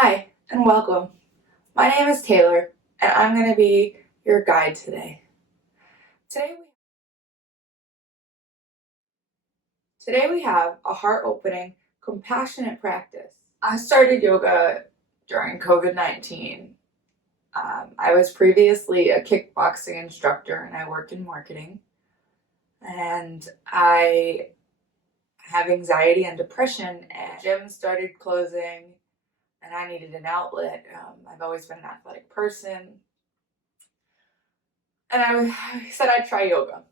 Hi, and welcome. My name is Taylor, and I'm going to be your guide today. Today we have a heart-opening, compassionate practice. I started yoga during COVID-19. I was previously a kickboxing instructor, and I worked in marketing. And I have anxiety and depression, and gyms started closing, and I needed an outlet. I've always been an athletic person. And I said I'd try yoga.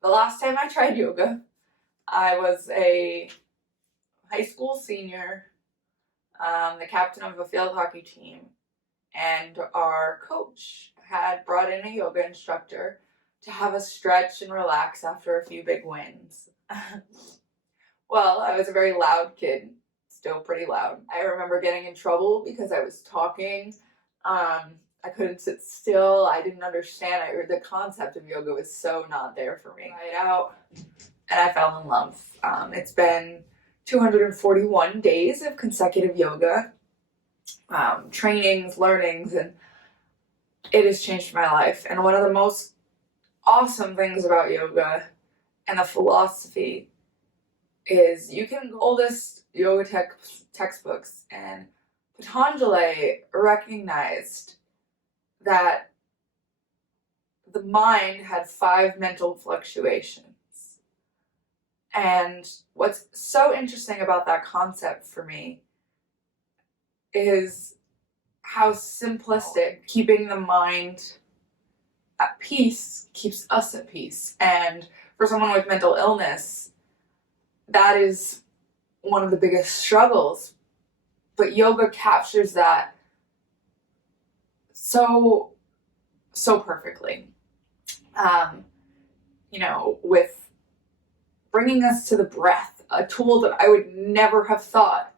The last time I tried yoga, I was a high school senior, the captain of a field hockey team, and our coach had brought in a yoga instructor to have us stretch and relax after a few big wins. Well, I was a very loud kid, still pretty loud. I remember getting in trouble because I was talking. I couldn't sit still. I didn't understand. The concept of yoga was so not there for me. I tried it out, and I fell in love. It's been 241 days of consecutive yoga, trainings, learnings, and it has changed my life. And one of the most awesome things about yoga and the philosophy is you can go oldest yoga textbooks, and Patanjali recognized that the mind had 5 mental fluctuations. And what's so interesting about that concept for me is how simplistic keeping the mind at peace keeps us at peace. And for someone with mental illness, that is one of the biggest struggles. But yoga captures that so perfectly. With bringing us to the breath, a tool that I would never have thought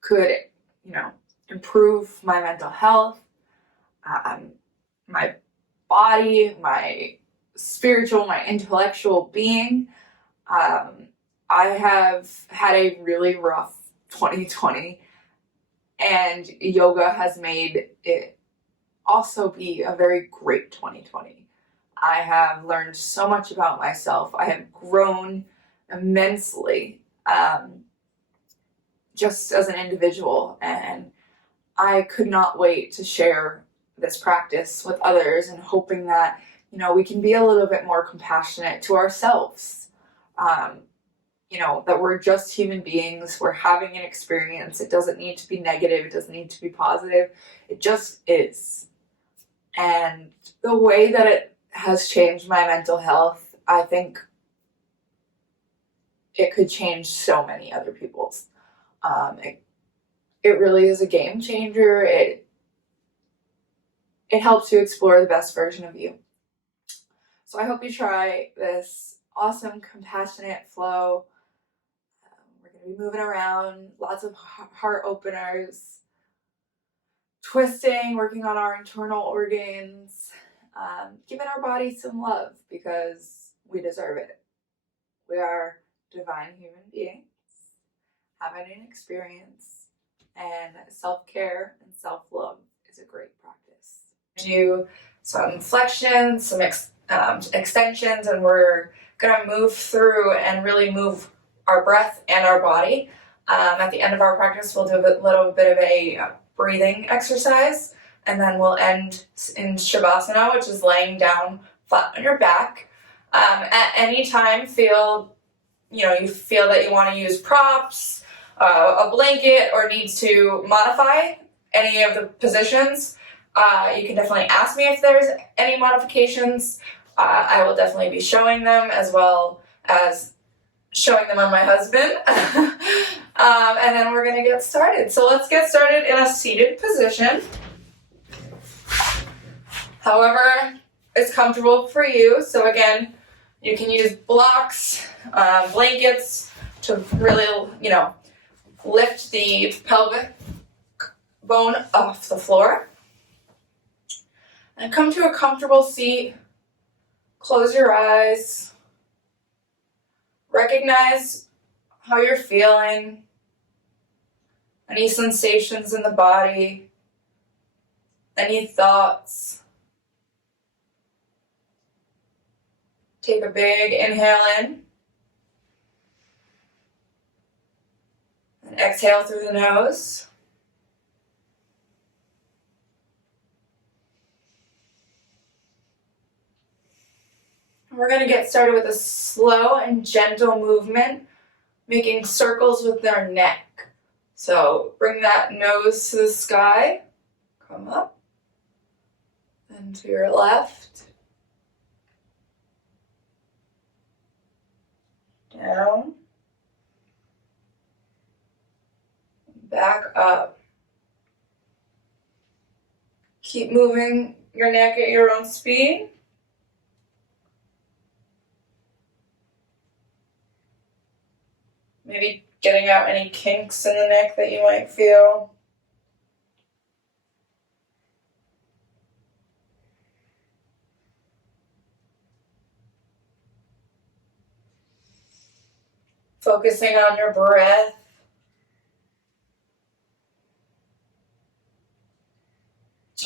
could, improve my mental health, my body, my spiritual, my intellectual being. I have had a really rough 2020, and yoga has made it also be a very great 2020. I have learned so much about myself. I have grown immensely, just as an individual, and I could not wait to share this practice with others, and hoping that, we can be a little bit more compassionate to ourselves. That we're just human beings. We're having an experience. It doesn't need to be negative. It doesn't need to be positive. It just is. And the way that it has changed my mental health, I think it could change so many other people's. It really is a game changer. It helps you explore the best version of you. So I hope you try this awesome, compassionate flow. We're going to be moving around, lots of heart openers, twisting, working on our internal organs, giving our body some love because we deserve it. We are divine human beings having an experience, and self-care and self-love is a great practice. Do some flexions, some extensions, and we're going to move through and really move our breath and our body. At the end of our practice, we'll do a little bit of a breathing exercise, and then we'll end in Shavasana, which is laying down flat on your back. At any time, you feel that you want to use props, a blanket, or need to modify any of the positions, you can definitely ask me if there's any modifications. I will definitely be showing them, as well as showing them on my husband. And then we're going to get started. So let's get started in a seated position. However is comfortable for you. So again, you can use blocks, blankets to really, lift the pelvic bone off the floor. And come to a comfortable seat. Close your eyes. Recognize how you're feeling. Any sensations in the body? Any thoughts? Take a big inhale in. And exhale through the nose. We're going to get started with a slow and gentle movement, making circles with our neck. So bring that nose to the sky, come up, and to your left, down, back up. Keep moving your neck at your own speed. Maybe getting out any kinks in the neck that you might feel. Focusing on your breath.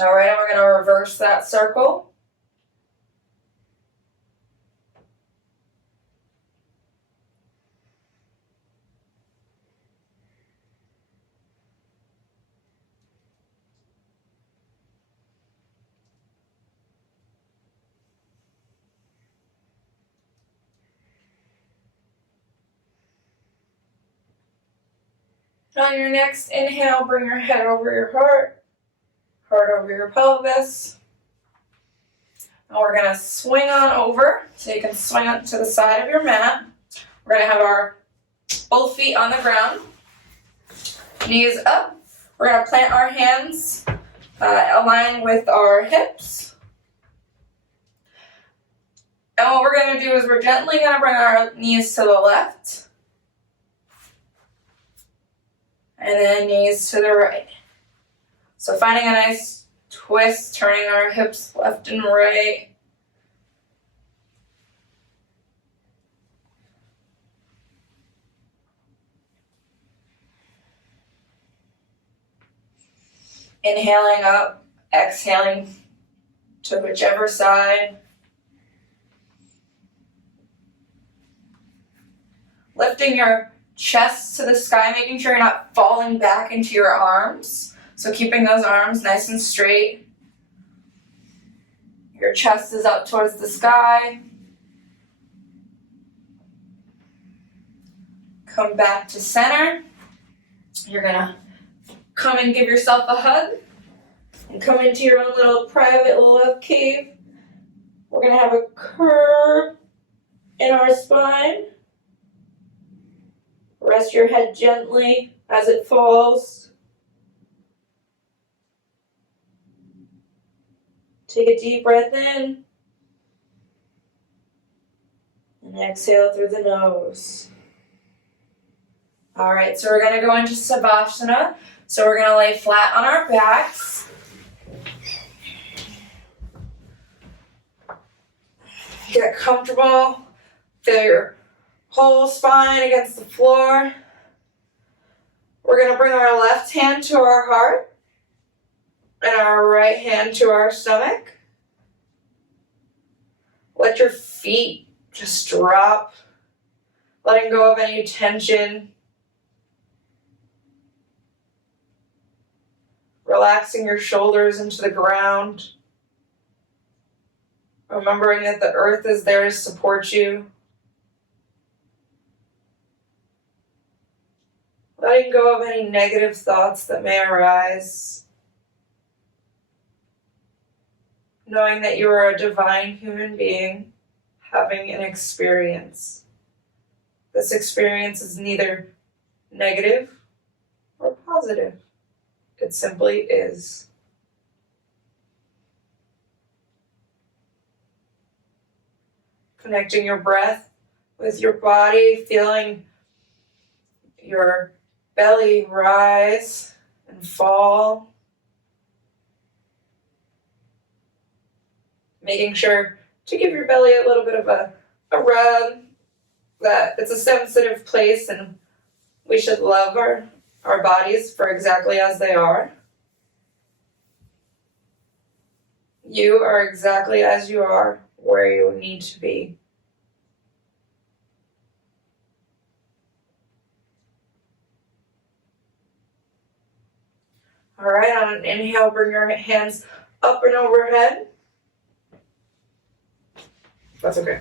All right, and we're going to reverse that circle. On your next inhale, bring your head over your heart, heart over your pelvis. And we're going to swing on over, so you can swing on to the side of your mat. We're going to have our both feet on the ground, knees up. We're going to plant our hands aligned with our hips. And what we're going to do is we're gently going to bring our knees to the left. And then knees to the right. So finding a nice twist, turning our hips left and right. Inhaling up, exhaling to whichever side. Lifting your chest to the sky, making sure you're not falling back into your arms. So keeping those arms nice and straight. Your chest is up towards the sky. Come back to center. You're gonna come and give yourself a hug and come into your own little private love cave. We're gonna have a curve in our spine. Rest your head gently as it falls. Take a deep breath in. And exhale through the nose. All right, so we're going to go into Savasana. So we're going to lay flat on our backs. Get comfortable. Feel your whole spine against the floor. We're going to bring our left hand to our heart and our right hand to our stomach. Let your feet just drop, letting go of any tension. Relaxing your shoulders into the ground. Remembering that the earth is there to support you. Letting go of any negative thoughts that may arise. Knowing that you are a divine human being having an experience. This experience is neither negative or positive. It simply is. Connecting your breath with your body, feeling your belly rise and fall. Making sure to give your belly a little bit of a rub, that it's a sensitive place and we should love our bodies for exactly as they are. You are exactly as you are, where you need to be. All right, on an inhale, bring your hands up and overhead. That's okay.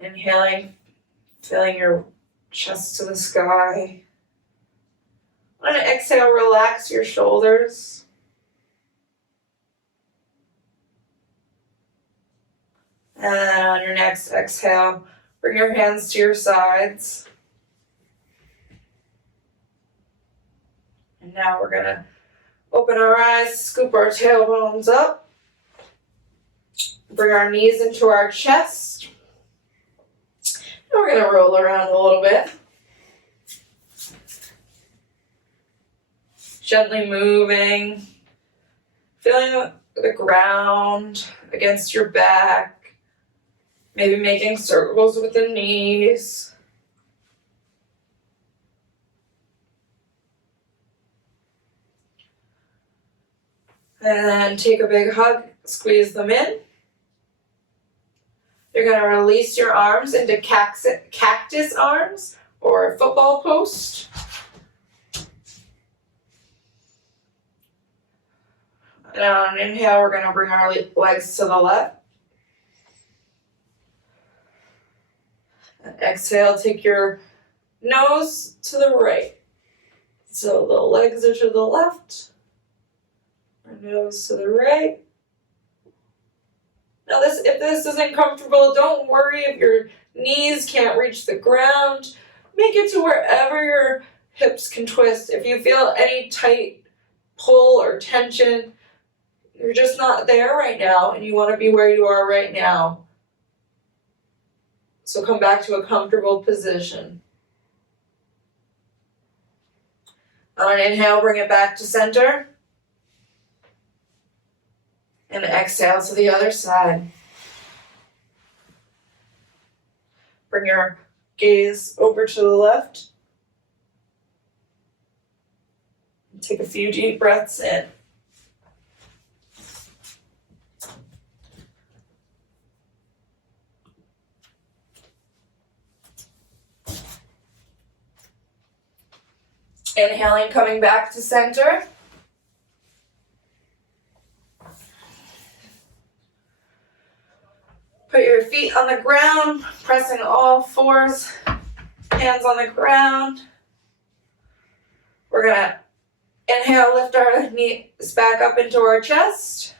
Inhaling, filling your chest to the sky. On an exhale, relax your shoulders. And then on your next exhale, bring your hands to your sides. And now we're gonna open our eyes, scoop our tailbones up. Bring our knees into our chest. And we're gonna roll around a little bit. Gently moving, feeling the ground against your back, maybe making circles with the knees. And then take a big hug, squeeze them in. You're going to release your arms into cactus arms or football post. And on an inhale, we're going to bring our legs to the left. And exhale, take your nose to the right. So the legs are to the left. Our nose to the right. Now if this isn't comfortable, don't worry if your knees can't reach the ground. Make it to wherever your hips can twist. If you feel any tight pull or tension, you're just not there right now and you want to be where you are right now. So come back to a comfortable position. On an inhale, bring it back to center. And exhale to the other side. Bring your gaze over to the left. And take a few deep breaths in. Inhaling, coming back to center. Put your feet on the ground, pressing all fours, hands on the ground. We're gonna inhale, lift our knees back up into our chest.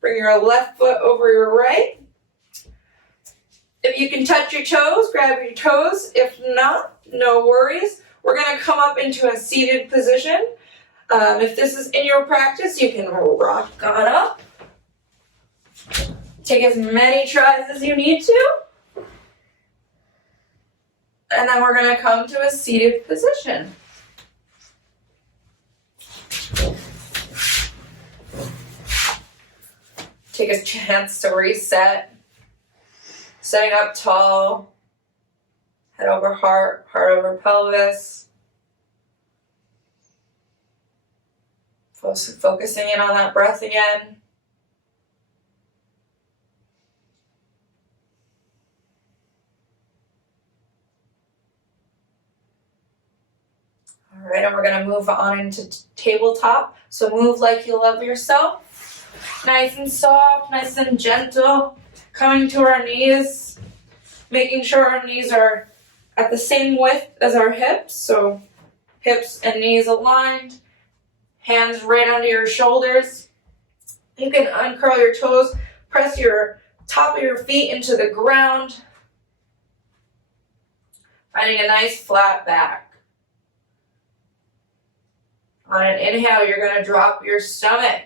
Bring your left foot over your right. If you can touch your toes, grab your toes. If not, no worries. We're gonna come up into a seated position. If this is in your practice, you can rock on up. Take as many tries as you need to. And then we're going to come to a seated position. Take a chance to reset. Setting up tall. Head over heart, heart over pelvis. Focusing in on that breath again. All right, and we're going to move on into tabletop. So move like you love yourself. Nice and soft, nice and gentle. Coming to our knees. Making sure our knees are at the same width as our hips. So hips and knees aligned. Hands right under your shoulders. You can uncurl your toes. Press your top of your feet into the ground. Finding a nice flat back. On an inhale, you're going to drop your stomach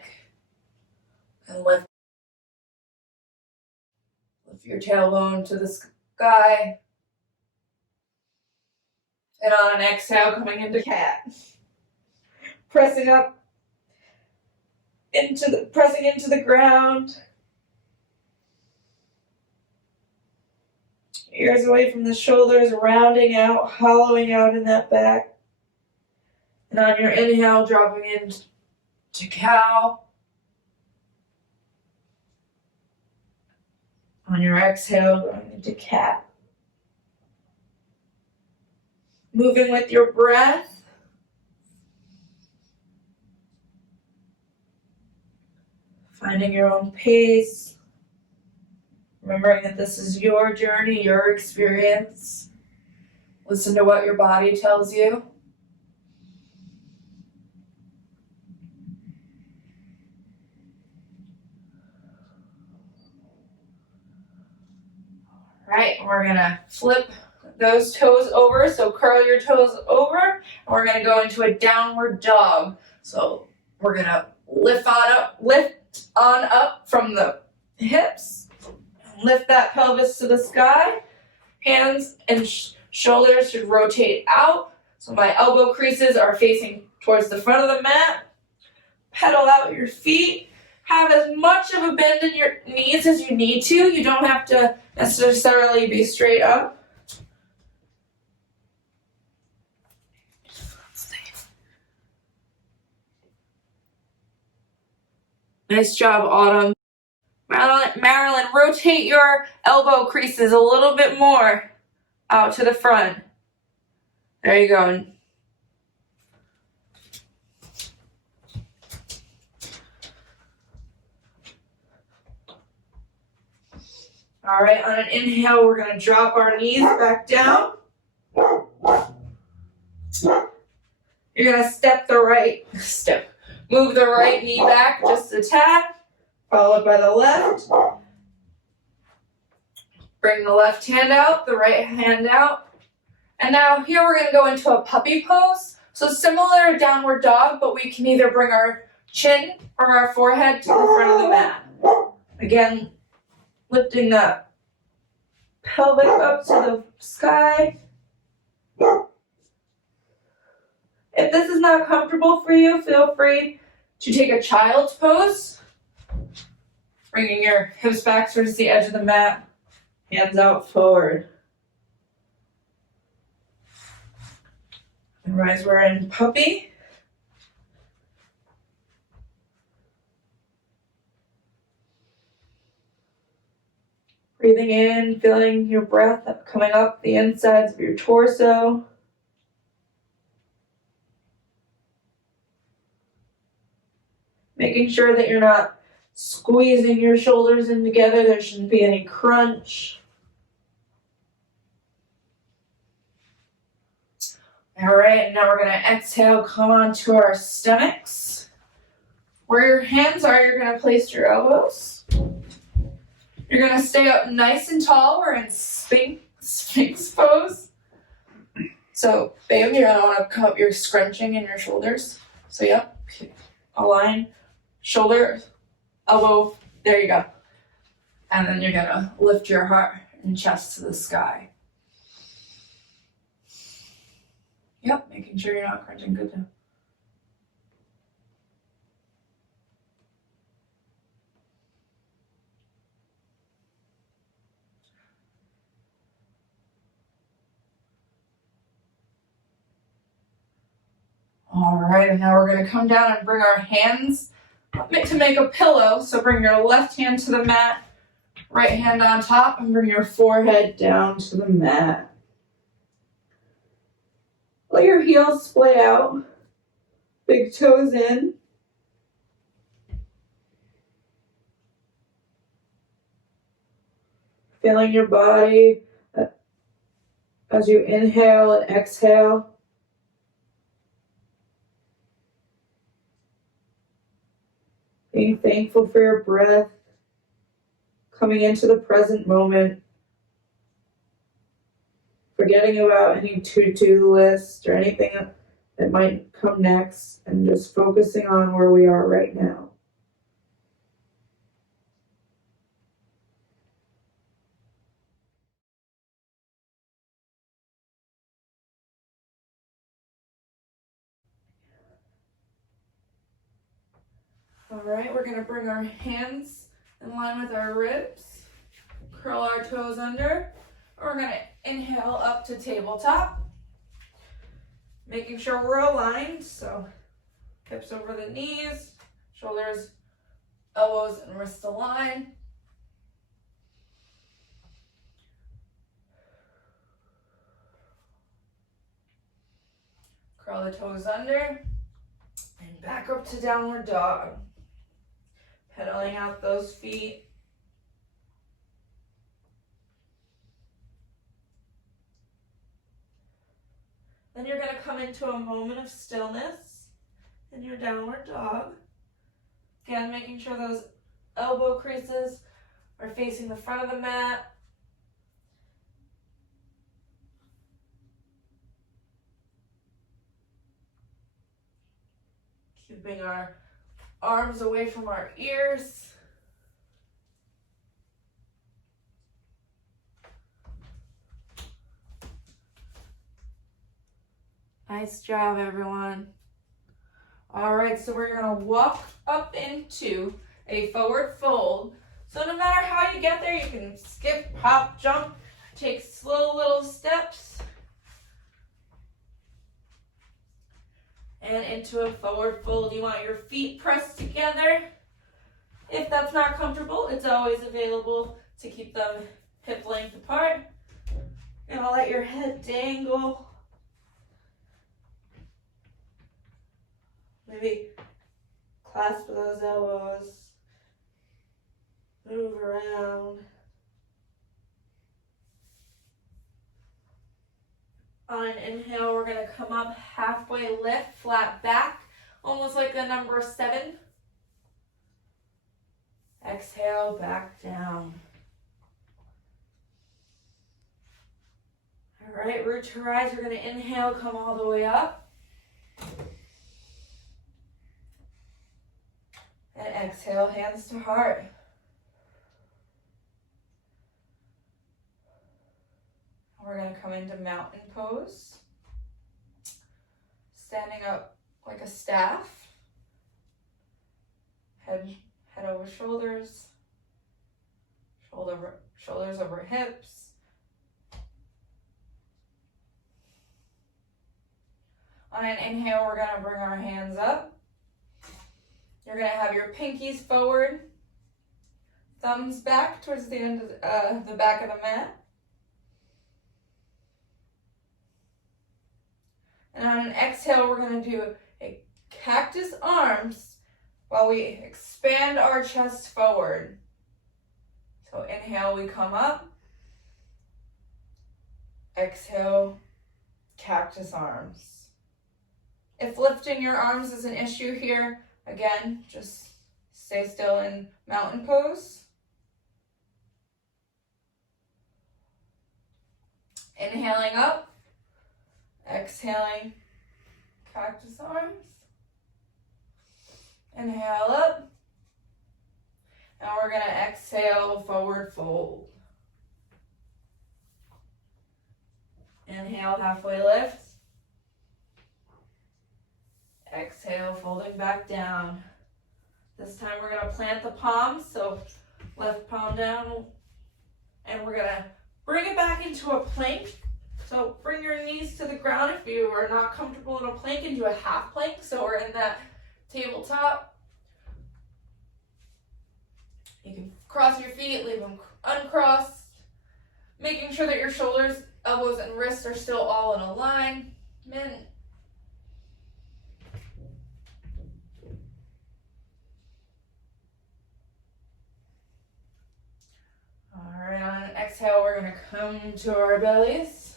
and lift your tailbone to the sky. And on an exhale, coming into cat. Pressing into the ground. Ears away from the shoulders, rounding out, hollowing out in that back. And on your inhale, dropping into cow. On your exhale, going into cat. Moving with your breath. Finding your own pace. Remembering that this is your journey, your experience. Listen to what your body tells you. All right, we're gonna flip those toes over, so curl your toes over, and we're gonna go into a downward dog. So we're gonna lift on up from the hips, lift that pelvis to the sky, hands and shoulders should rotate out, so my elbow creases are facing towards the front of the mat. Pedal out your feet, have as much of a bend in your knees as you need to. You don't have to necessarily be straight up. Nice job, Autumn. Marilyn, rotate your elbow creases a little bit more out to the front. There you go. All right, on an inhale, we're going to drop our knees back down. You're going to move the right knee back just a tad, followed by the left. Bring the left hand out, the right hand out. And now here we're going to go into a puppy pose. So similar to downward dog, but we can either bring our chin or our forehead to the front of the mat. Again, lifting the pelvic up to the sky. If this is not comfortable for you, feel free to take a child's pose. Bringing your hips back towards the edge of the mat, hands out forward. And rise, we're in puppy. Breathing in, feeling your breath coming up the insides of your torso. Making sure that you're not squeezing your shoulders in together. There shouldn't be any crunch. All right, now we're going to exhale, come onto our stomachs. Where your hands are, you're going to place your elbows. You're going to stay up nice and tall. We're in Sphinx pose. So, babe, you're going to want to come up, you're scrunching in your shoulders. So, yep, align, shoulder, elbow, there you go. And then you're going to lift your heart and chest to the sky. Yep, making sure you're not crunching. Good job. All right, and now we're going to come down and bring our hands to make a pillow. So bring your left hand to the mat, right hand on top, and bring your forehead down to the mat. Let your heels splay out, big toes in. Feeling your body as you inhale and exhale. Being thankful for your breath, coming into the present moment, forgetting about any to-do list or anything that might come next, and just focusing on where we are right now. All right, we're going to bring our hands in line with our ribs, curl our toes under, We're going to inhale up to tabletop. Making sure we're aligned, so hips over the knees, shoulders, elbows, and wrists aligned. Curl the toes under and back up to downward dog. Pedaling out those feet. Then you're going to come into a moment of stillness in your downward dog. Again, making sure those elbow creases are facing the front of the mat. Keeping our arms away from our ears. Nice job, everyone. All right, so we're gonna walk up into a forward fold. So no matter how you get there, you can skip, hop, jump, take slow little steps. And into a forward fold, you want your feet pressed together. If that's not comfortable, it's always available to keep them hip length apart. And I'll let your head dangle. Maybe clasp those elbows, move around. On an inhale, we're going to come up, halfway lift, flat back, almost like a number 7. Exhale, back down. All right, root to rise. We're going to inhale, come all the way up. And exhale, hands to heart. We're going to come into mountain pose. Standing up like a staff. Head over shoulders. Shoulders over hips. On an inhale, we're going to bring our hands up. You're going to have your pinkies forward, thumbs back towards the end of the back of the mat. And on an exhale, we're going to do a cactus arms while we expand our chest forward. So inhale, we come up. Exhale, cactus arms. If lifting your arms is an issue here, again, just stay still in mountain pose. Inhaling up, exhaling, cactus arms. Inhale up. Now we're going to exhale, forward fold. Inhale, halfway lift. Exhale, folding back down. This time we're going to plant the palms, so left palm down, and we're going to bring it back into a plank. So bring your knees to the ground if you are not comfortable in a plank, and do a half plank. So we're in that tabletop. You can cross your feet, leave them uncrossed, making sure that your shoulders, elbows, and wrists are still all in alignment. All right, on an exhale, we're going to come to our bellies.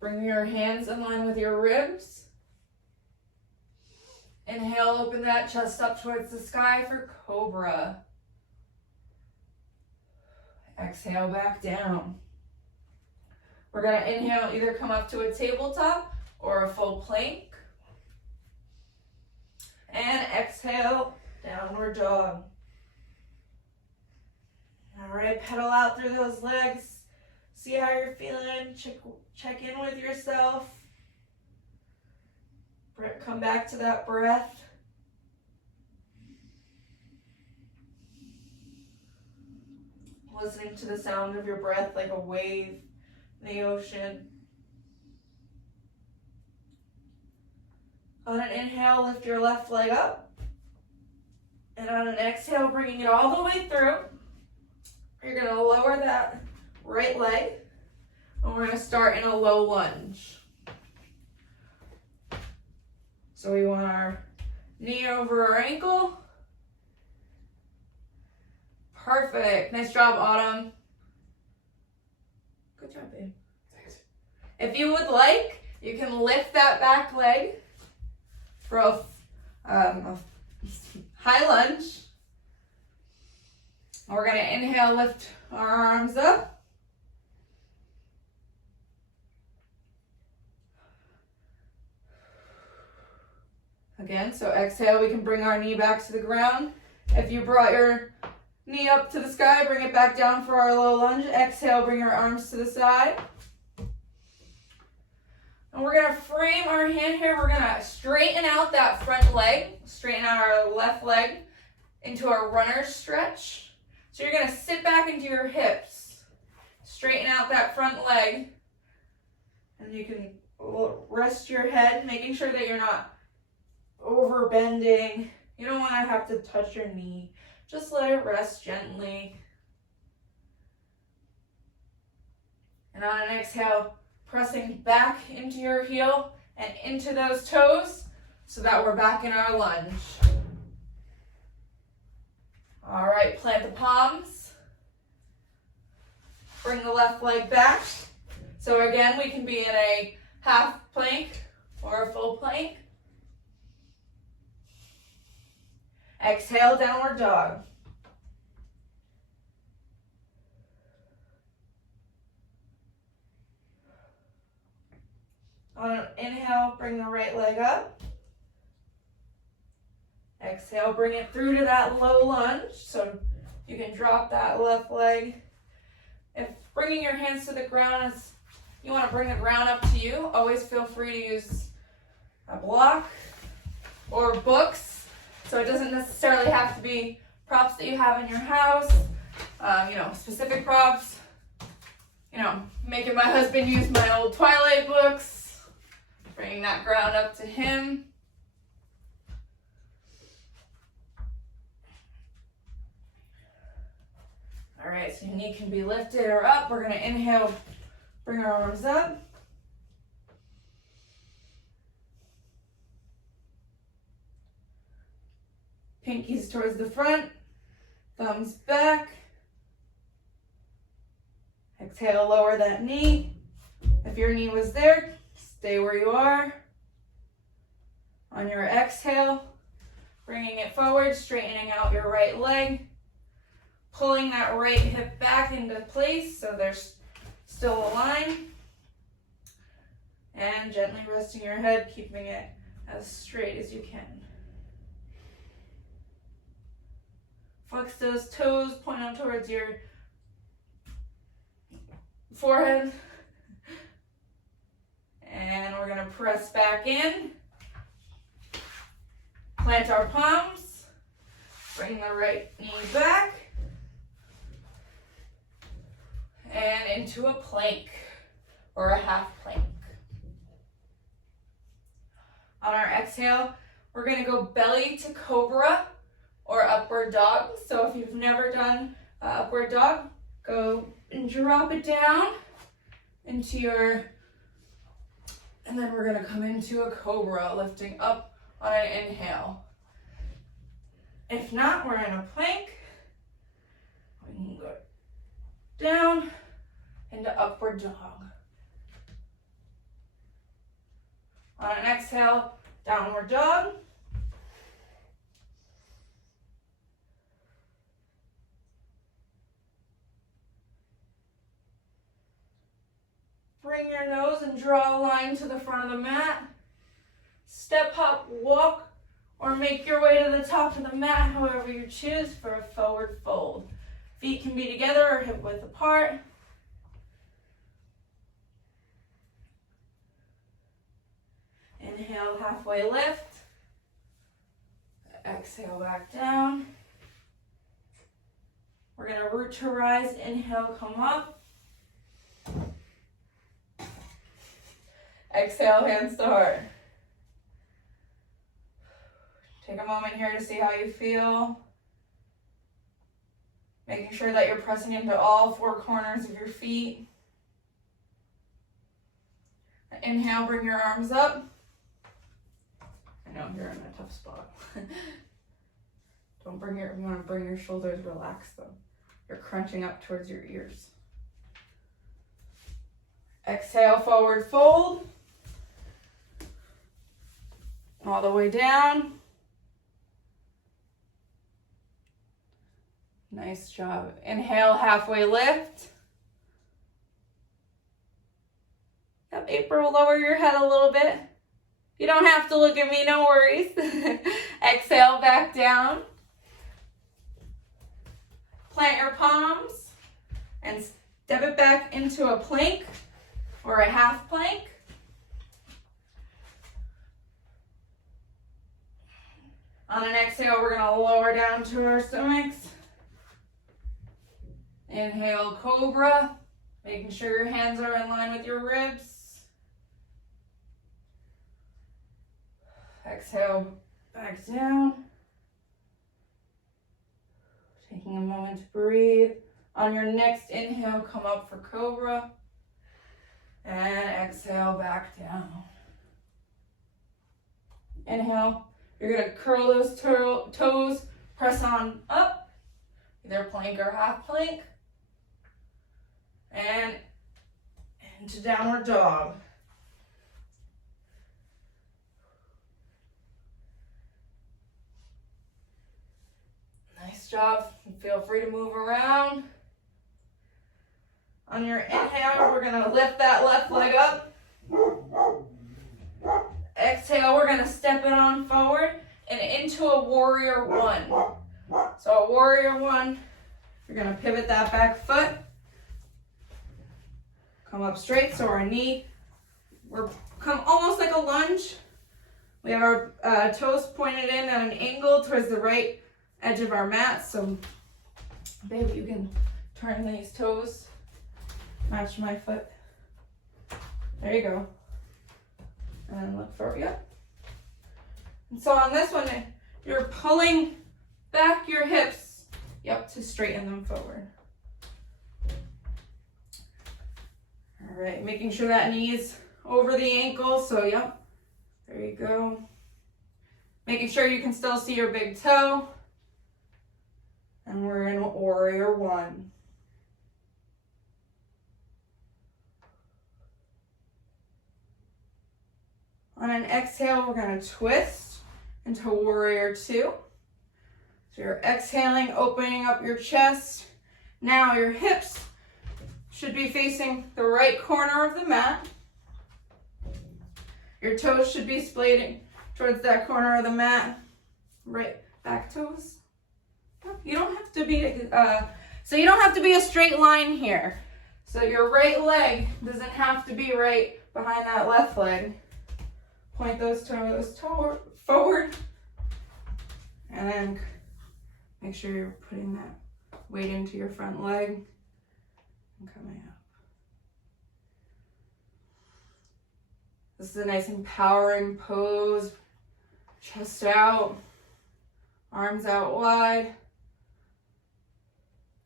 Bring your hands in line with your ribs. Inhale, open that chest up towards the sky for cobra. Exhale, back down. We're going to inhale, either come up to a tabletop or a full plank. And exhale, downward dog. All right, pedal out through those legs. See how you're feeling. Check in with yourself. Come back to that breath. listening to the sound of your breath like a wave in the ocean. On an inhale, lift your left leg up. And on an exhale, bringing it all the way through, you're going to lower that right leg. And we're going to start in a low lunge. So we want our knee over our ankle. Perfect. Nice job, Autumn. Good job, babe. Thanks. If you would like, you can lift that back leg for a high lunge. We're going to inhale, lift our arms up. Again, so exhale, we can bring our knee back to the ground. If you brought your knee up to the sky, bring it back down for our low lunge. Exhale, bring your arms to the side. And we're going to frame our hand here. We're going to straighten out that front leg, straighten out our left leg into a runner's stretch. So you're going to sit back into your hips, straighten out that front leg, and you can rest your head, making sure that you're not over bending. You don't want to have to touch your knee. Just let it rest gently. And on an exhale, pressing back into your heel and into those toes so that we're back in our lunge. All right, plant the palms. Bring the left leg back. So again, we can be in a half plank or a full plank. Exhale, downward dog. On an inhale, bring the right leg up. Exhale, bring it through to that low lunge. So you can drop that left leg. If bringing your hands to the ground is, you want to bring the ground up to you, always feel free to use a block or books. So it doesn't necessarily have to be props that you have in your house, specific props. Making my husband use my old Twilight books, bringing that ground up to him. All right, so your knee can be lifted or up. We're going to inhale, bring our arms up. Pinkies towards the front, thumbs back. Exhale, lower that knee. If your knee was there, stay where you are. On your exhale, bringing it forward, straightening out your right leg, pulling that right hip back into place so there's still aligned. And gently resting your head, keeping it as straight as you can. Flex those toes, point them towards your forehead. And we're going to press back in. Plant our palms. Bring the right knee back. And into a plank or a half plank. On our exhale, we're going to go belly to cobra or upward dog. So if you've never done upward dog, go and drop it down into your, and then we're gonna come into a cobra, lifting up on an inhale. If not, we're in a plank. We can go down into upward dog. On an exhale, downward dog. Bring your nose and draw a line to the front of the mat. Step, hop, walk, or make your way to the top of the mat, however you choose, for a forward fold. Feet can be together or hip width apart. Inhale, halfway lift. Exhale, back down. We're going to root to rise. Inhale, come up. Exhale, hands to heart. Take a moment here to see how you feel. Making sure that you're pressing into all four corners of your feet. Inhale, bring your arms up. I know you're in a tough spot. You want to bring your shoulders relaxed though. You're crunching up towards your ears. Exhale, forward fold. All the way down. Nice job. Inhale, halfway lift. Yep, April, lower your head a little bit. You don't have to look at me, no worries. Exhale, back down. Plant your palms and step it back into a plank or a half plank. On an exhale, we're gonna lower down to our stomachs. Inhale, cobra, making sure your hands are in line with your ribs. Exhale, back down. Taking a moment to breathe. On your next inhale, come up for cobra. And exhale, back down. Inhale. You're going to curl those toes, press on up, either plank or half plank. And into downward dog. Nice job. Feel free to move around. On your inhale, we're going to lift that left leg up. Exhale, we're going to step it on forward and into a warrior one. So a warrior one, you're going to pivot that back foot. Come up straight, so our knee, we're come almost like a lunge. We have our toes pointed in at an angle towards the right edge of our mat. So baby, you can turn these toes, match my foot. There you go. And then look forward, yep. And so on this one, you're pulling back your hips, yep, to straighten them forward. All right, making sure that knee's over the ankle, so yep, there you go. Making sure you can still see your big toe. And we're in warrior one. On an exhale, we're going to twist into warrior two. So you're exhaling, opening up your chest. Now your hips should be facing the right corner of the mat. Your toes should be splaying towards that corner of the mat. Right back toes. You don't have to be you don't have to be a straight line here. So your right leg doesn't have to be right behind that left leg. Point those toes forward, and then make sure you're putting that weight into your front leg and coming up. This is a nice empowering pose. Chest out, arms out wide.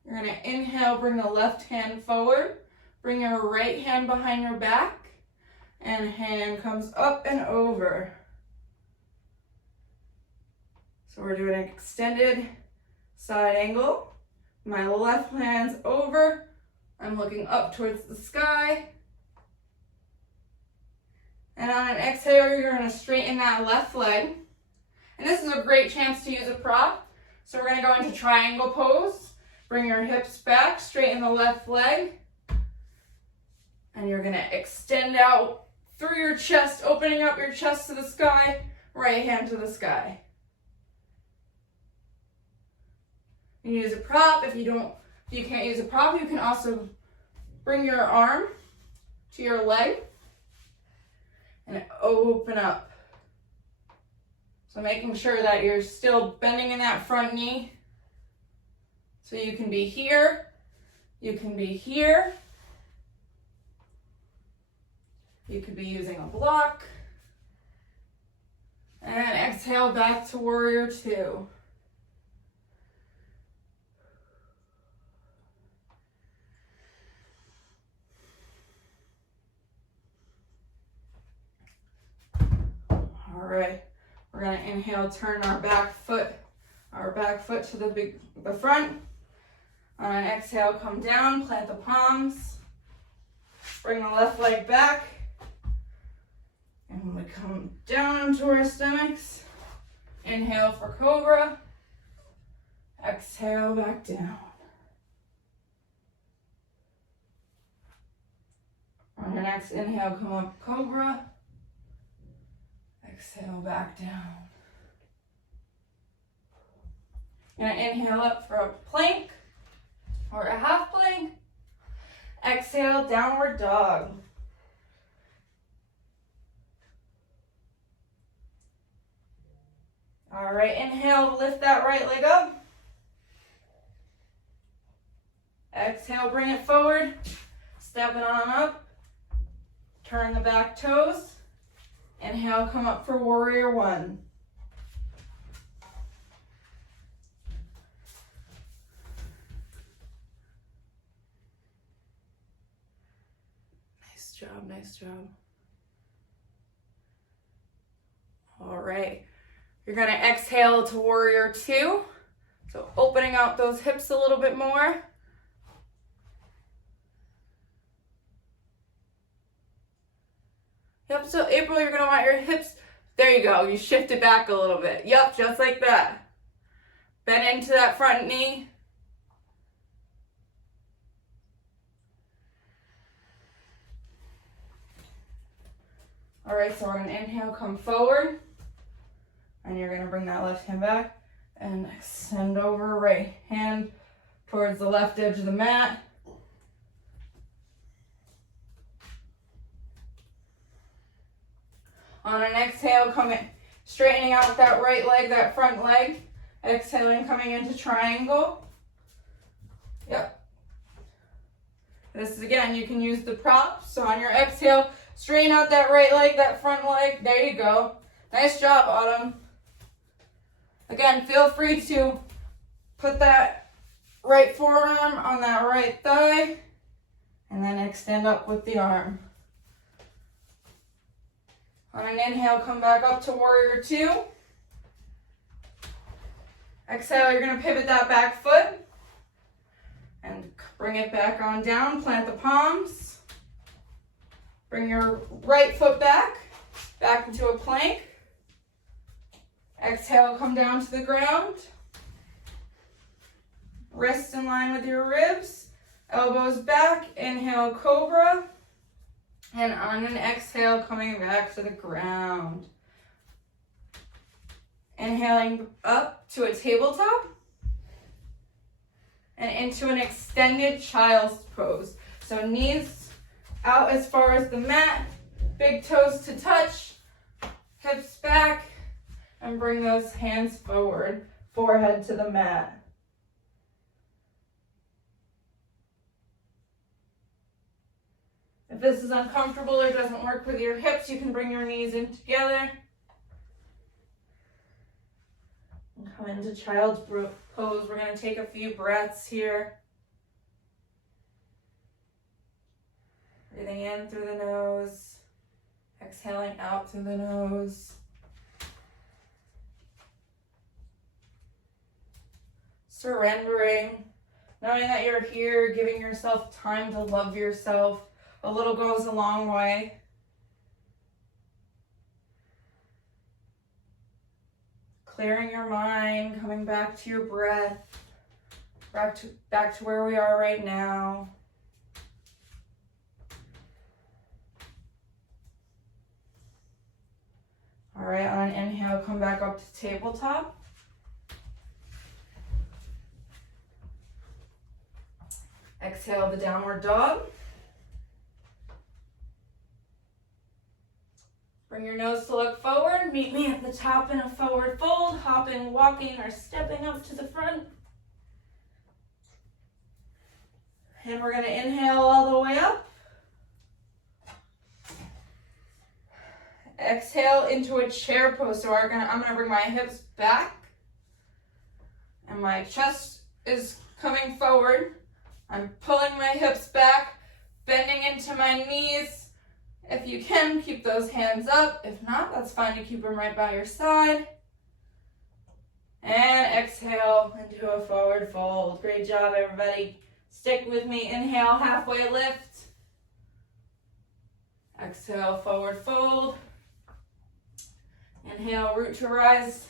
You're going to inhale, bring the left hand forward, bring your right hand behind your back. And hand comes up and over. So we're doing an extended side angle. My left hand's over. I'm looking up towards the sky. And on an exhale, you're going to straighten that left leg. And this is a great chance to use a prop. So we're going to go into triangle pose. Bring your hips back, straighten the left leg. And you're going to extend out through your chest, opening up your chest to the sky, right hand to the sky. You can use a prop. If you can't use a prop, you can also bring your arm to your leg and open up. So making sure that you're still bending in that front knee. So you can be here, you can be here, you could be using a block. And exhale back to warrior two. All right, we're gonna inhale, turn our back foot to the front. On an exhale, come down, plant the palms. Bring the left leg back. And we come down to our stomachs. Inhale for cobra. Exhale back down. On your next inhale, come up cobra. Exhale back down. You're gonna inhale up for a plank or a half plank. Exhale, downward dog. All right, inhale, lift that right leg up. Exhale, bring it forward. Step it on up. Turn the back toes. Inhale, come up for warrior one. Nice job, nice job. All right, you're gonna exhale to warrior two. So opening out those hips a little bit more. Yep, so April, you're gonna want your hips, there you go, you shift it back a little bit. Yep, just like that. Bend into that front knee. All right, so we're gonna inhale, come forward. And you're gonna bring that left hand back and extend over, right hand towards the left edge of the mat. On an exhale, straightening out that right leg, that front leg. Exhaling, coming into triangle. Yep. This is, again, you can use the props. So on your exhale, straighten out that right leg, that front leg. There you go. Nice job, Autumn. Again, feel free to put that right forearm on that right thigh and then extend up with the arm. On an inhale, come back up to warrior two. Exhale, you're gonna pivot that back foot and bring it back on down. Plant the palms. Bring your right foot back into a plank. Exhale, come down to the ground. Wrists in line with your ribs. Elbows back. Inhale, cobra. And on an exhale, coming back to the ground. Inhaling up to a tabletop. And into an extended child's pose. So knees out as far as the mat. Big toes to touch. Hips back. And bring those hands forward. Forehead to the mat. If this is uncomfortable or doesn't work with your hips, you can bring your knees in together. And come into child's pose. We're going to take a few breaths here. Breathing in through the nose. Exhaling out through the nose. Surrendering. Knowing that you're here, giving yourself time to love yourself. A little goes a long way. Clearing your mind, coming back to your breath, back to where we are right now. All right, on an inhale, come back up to tabletop. Exhale the downward dog. Bring your nose to look forward. Meet me at the top in a forward fold, hopping, walking, or stepping up to the front. And we're gonna inhale all the way up. Exhale into a chair pose. So I'm gonna bring my hips back and my chest is coming forward. I'm pulling my hips back, bending into my knees. If you can, keep those hands up. If not, that's fine to keep them right by your side. And exhale into a forward fold. Great job, everybody. Stick with me. Inhale, halfway lift. Exhale, forward fold. Inhale, root to rise.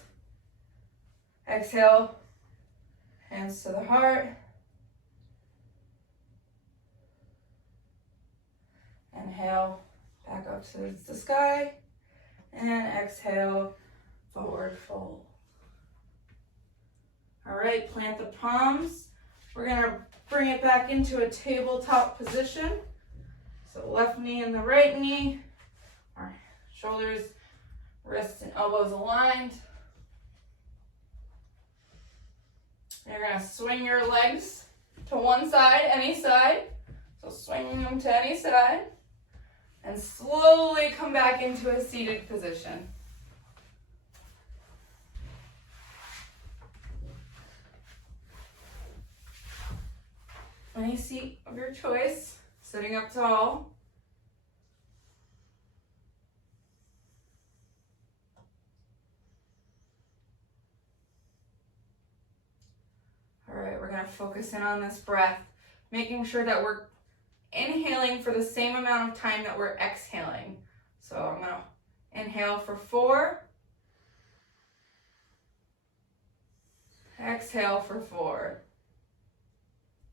Exhale, hands to the heart. Inhale, back up towards the sky. And exhale, forward fold. All right, plant the palms. We're gonna bring it back into a tabletop position. So left knee and the right knee. Our shoulders, wrists, and elbows aligned. You're gonna swing your legs to one side, any side. So swinging them to any side. And slowly come back into a seated position. Any seat of your choice, sitting up tall. All right, we're gonna focus in on this breath, making sure that we're inhaling for the same amount of time that we're exhaling. So I'm gonna inhale for 4. Exhale for 4.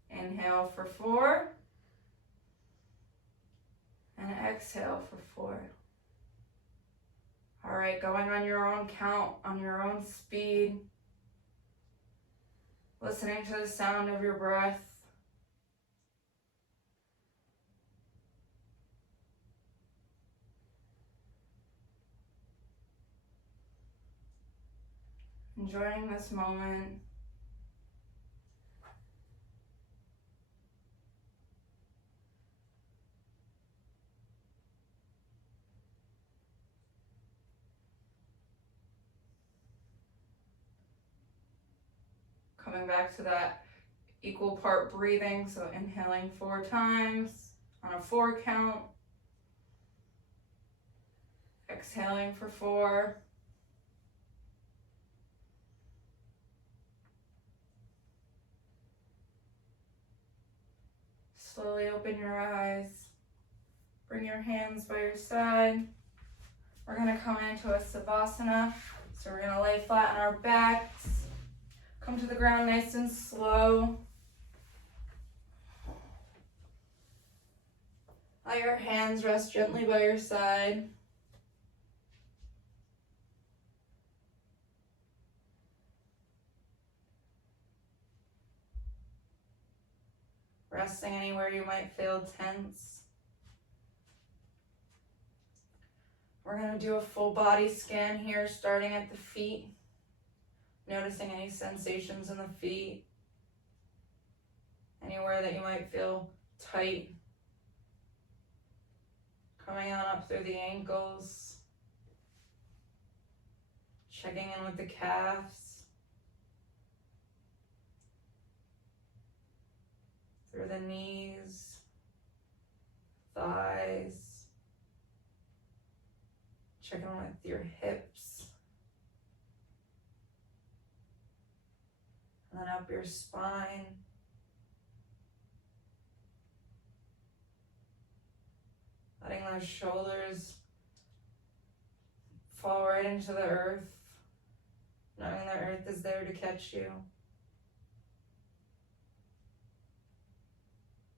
Inhale for 4. And exhale for 4. All right, going on your own count, on your own speed. Listening to the sound of your breath. Enjoying this moment. Coming back to that equal part breathing, so inhaling 4 times on a 4 count. Exhaling for 4. Slowly open your eyes. Bring your hands by your side. We're gonna come into a Savasana. So we're gonna lay flat on our backs. Come to the ground nice and slow. Let your hands rest gently by your side. Resting anywhere you might feel tense. We're going to do a full body scan here, starting at the feet. Noticing any sensations in the feet. Anywhere that you might feel tight. Coming on up through the ankles. Checking in with the calves. Through the knees, thighs, checking with your hips, and then up your spine, letting those shoulders fall right into the earth, knowing the earth is there to catch you.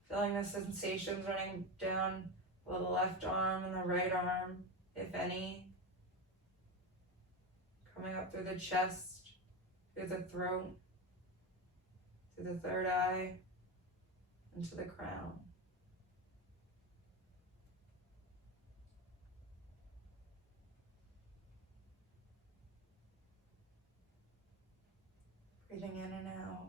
Feeling the sensations running down the left arm and the right arm, if any. Coming up through the chest, through the throat, through the third eye, into the crown. Breathing in and out.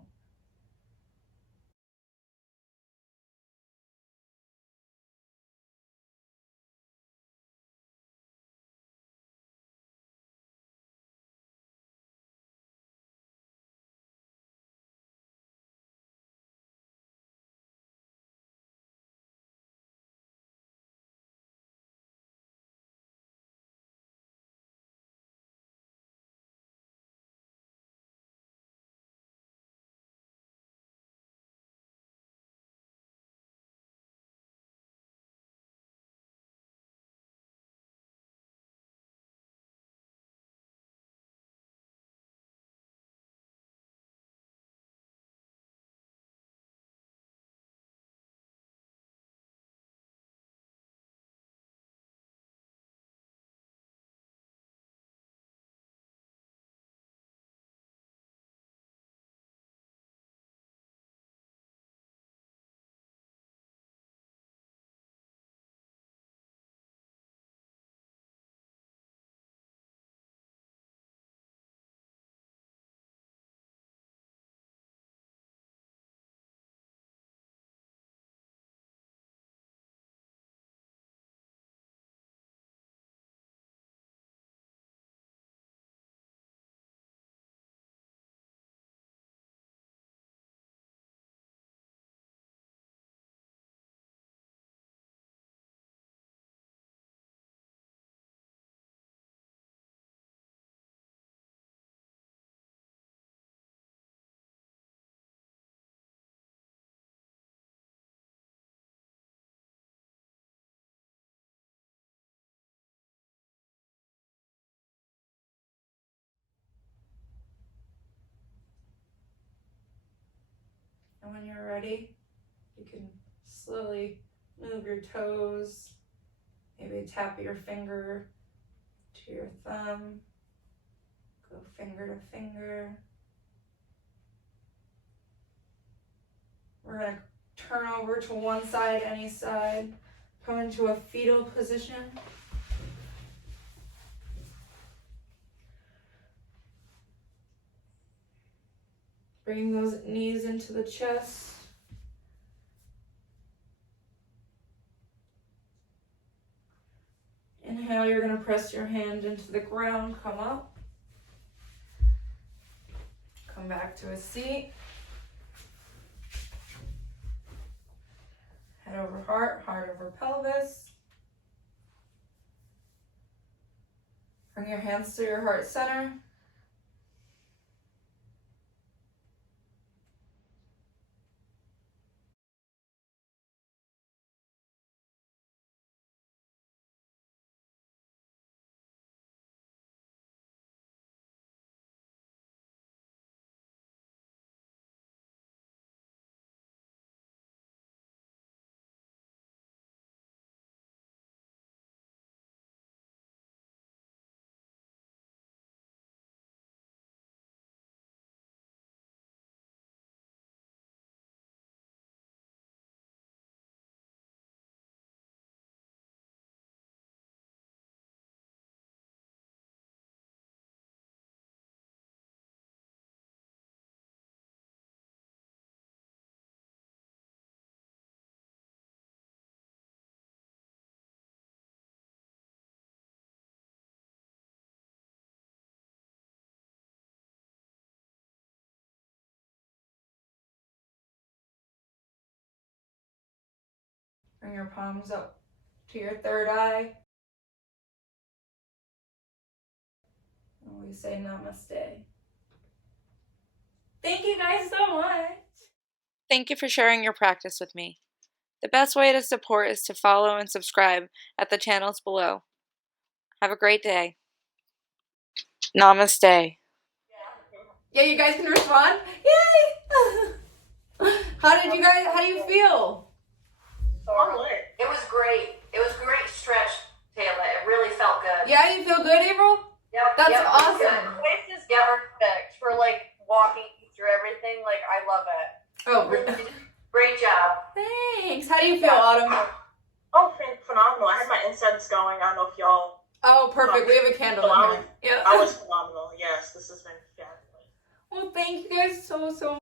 And when you're ready, you can slowly move your toes. Maybe tap your finger to your thumb. Go finger to finger. We're going to turn over to one side, any side. Come into a fetal position. Bring those knees into the chest. Inhale, you're going to press your hand into the ground, come up. Come back to a seat. Head over heart, heart over pelvis. Bring your hands to your heart center. Bring your palms up to your third eye. And we say namaste. Thank you guys so much. Thank you for sharing your practice with me. The best way to support is to follow and subscribe at the channels below. Have a great day. Namaste. Yeah, you guys can respond? Yay! How do you feel? It was great. It was a great stretch, Taylor. It really felt good. Yeah, you feel good, April? Yep. That's yep, awesome. The place is perfect for like walking through everything. Like I love it. Oh, Great job. thanks. How do you feel, Autumn? Oh, phenomenal. I had my incense going. I don't know if y'all... Oh, perfect. We have a candle in here. Yeah. I was phenomenal. Yes, this has been fabulous. Well, thank you guys so much.